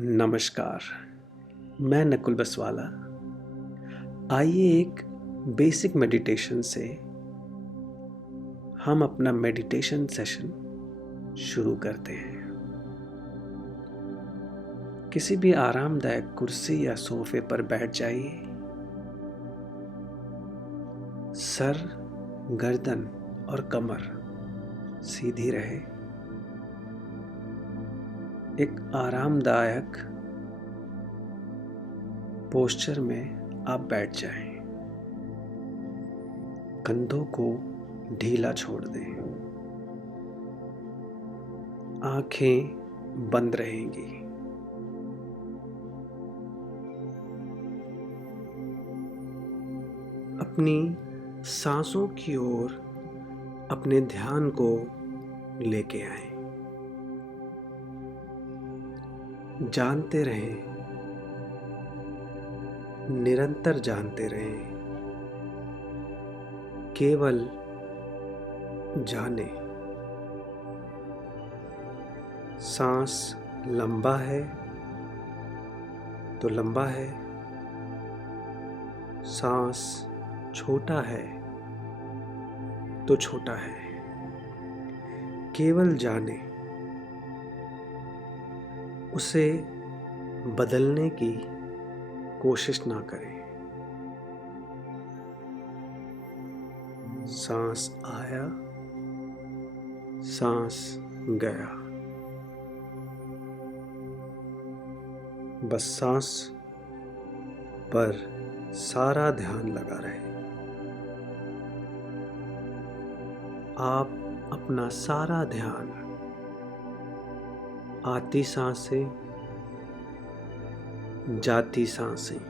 नमस्कार, मैं नकुल बसवाला। आइए एक बेसिक मेडिटेशन से हम अपना मेडिटेशन सेशन शुरू करते हैं। किसी भी आरामदायक कुर्सी या सोफे पर बैठ जाइए। सर, गर्दन और कमर सीधी रहे। एक आरामदायक पोस्चर में आप बैठ जाएं। कंधों को ढीला छोड़ दें। आंखें बंद रहेंगी। अपनी सांसों की ओर अपने ध्यान को लेके आएं। जानते रहें, निरंतर जानते रहें, केवल जाने। सांस लंबा है तो लंबा है, सांस छोटा है तो छोटा है। केवल जाने, उसे बदलने की कोशिश ना करें। सांस आया, सांस गया। बस सांस पर सारा ध्यान लगा रहे। आप अपना सारा ध्यान आती सांसें, जाती सांसें,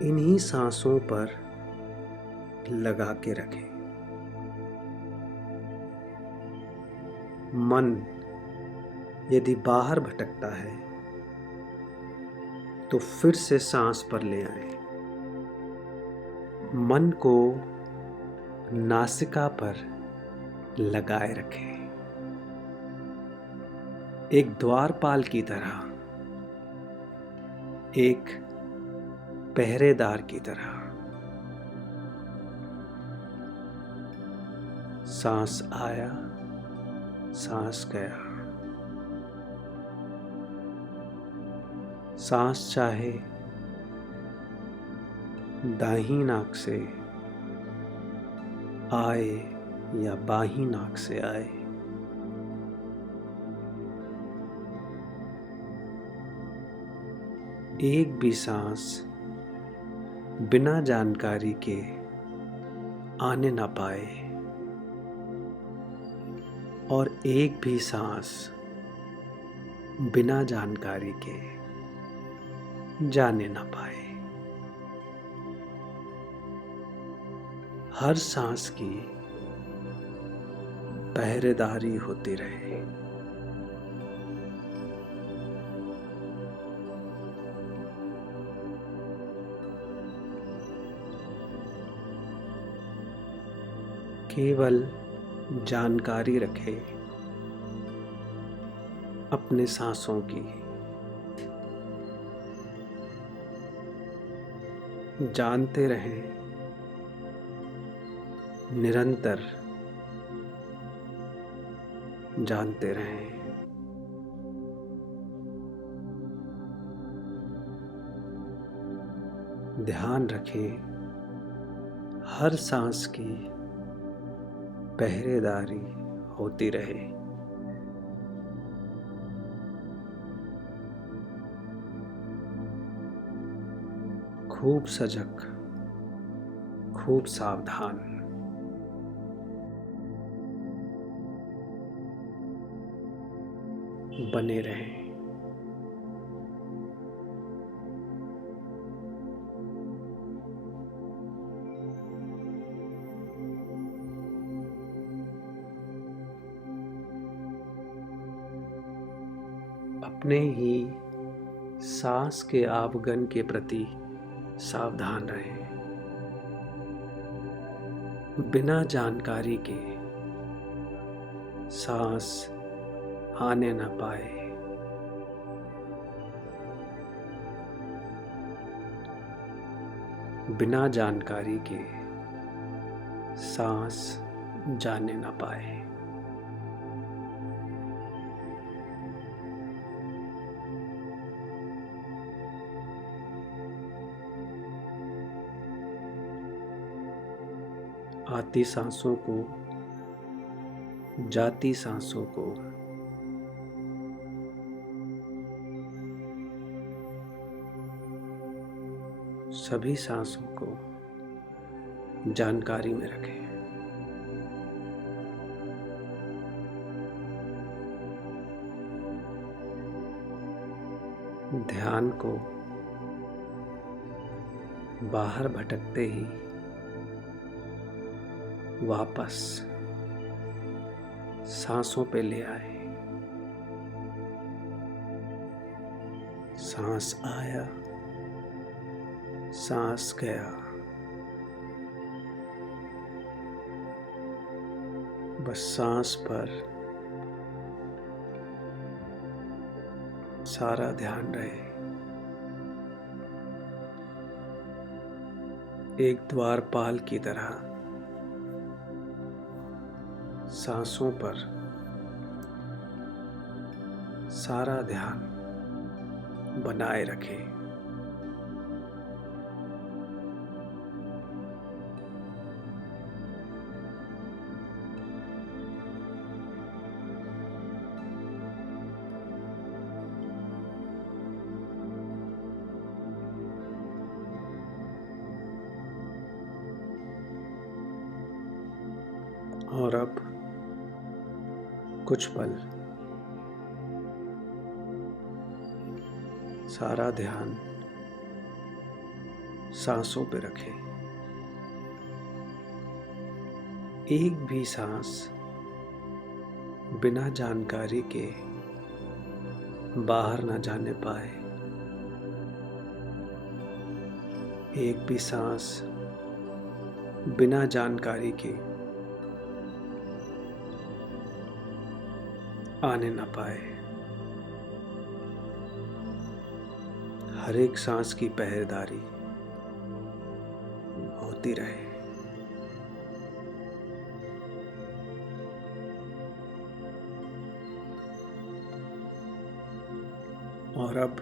इन्हीं सांसों पर लगा के रखें। मन यदि बाहर भटकता है तो फिर से सांस पर ले आएं। मन को नासिका पर लगाए रखें। एक द्वारपाल की तरह, एक पहरेदार की तरह। सांस आया, सांस गया। सांस चाहे दाहिनी नाक से आए या बाहीं नाक से आए, एक भी सांस बिना जानकारी के आने ना पाए और एक भी सांस बिना जानकारी के जाने ना पाए। हर सांस की पहरेदारी होती रहे। केवल जानकारी रखें अपने सांसों की। जानते रहें, निरंतर जानते रहें। ध्यान रखें, हर सांस की पहरेदारी होती रहे। खूब सजग, खूब सावधान। बने रहें। अपने ही सांस के आवागमन के प्रति सावधान रहें। बिना जानकारी के सांस आने न पाए बिना जानकारी के सांस जाने न पाए। आती सांसों को, जाती सांसों को सभी सांसों को जानकारी में रखें। ध्यान को बाहर भटकते ही वापस सांसों पे ले आए। सांस आया, सांस गया, बस सांस पर सारा ध्यान रहे। एक द्वारपाल की तरह सांसों पर सारा ध्यान बनाए रखें। और अब कुछ पल सारा ध्यान सांसों पे रखें। एक भी सांस बिना जानकारी के बाहर ना जाने पाए। एक भी सांस बिना जानकारी के आने ना पाए। हर एक सांस की पहरेदारी होती रहे। और अब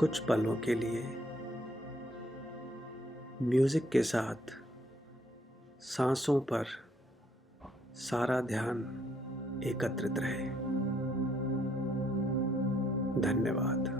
कुछ पलों के लिए म्यूजिक के साथ सांसों पर सारा ध्यान एकत्रित रहे। धन्यवाद।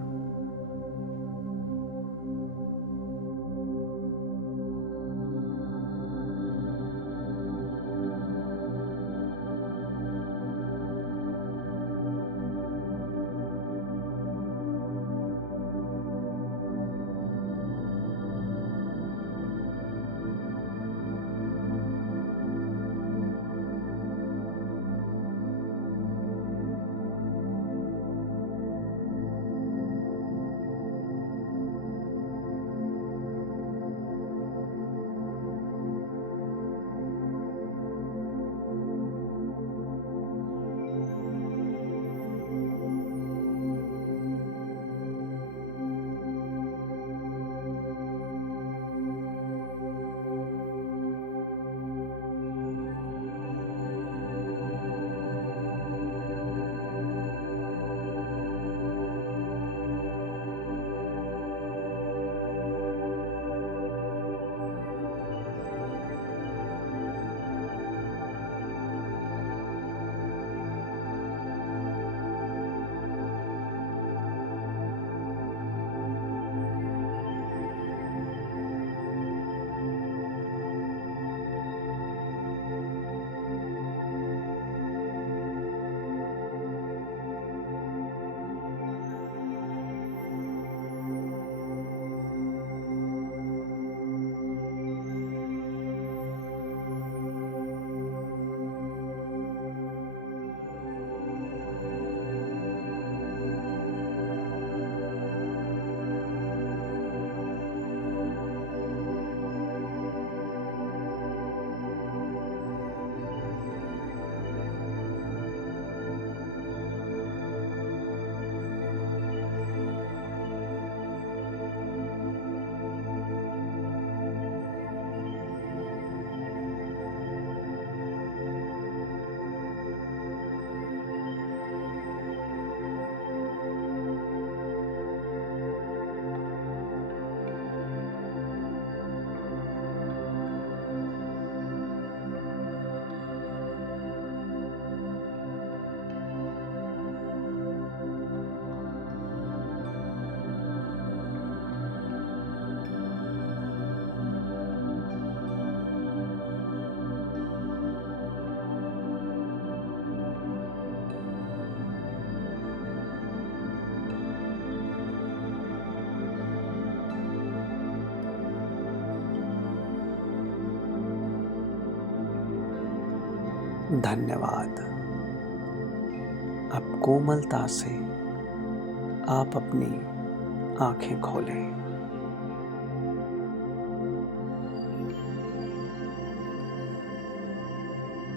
धन्यवाद। अब कोमलता से आप अपनी आंखें खोलें।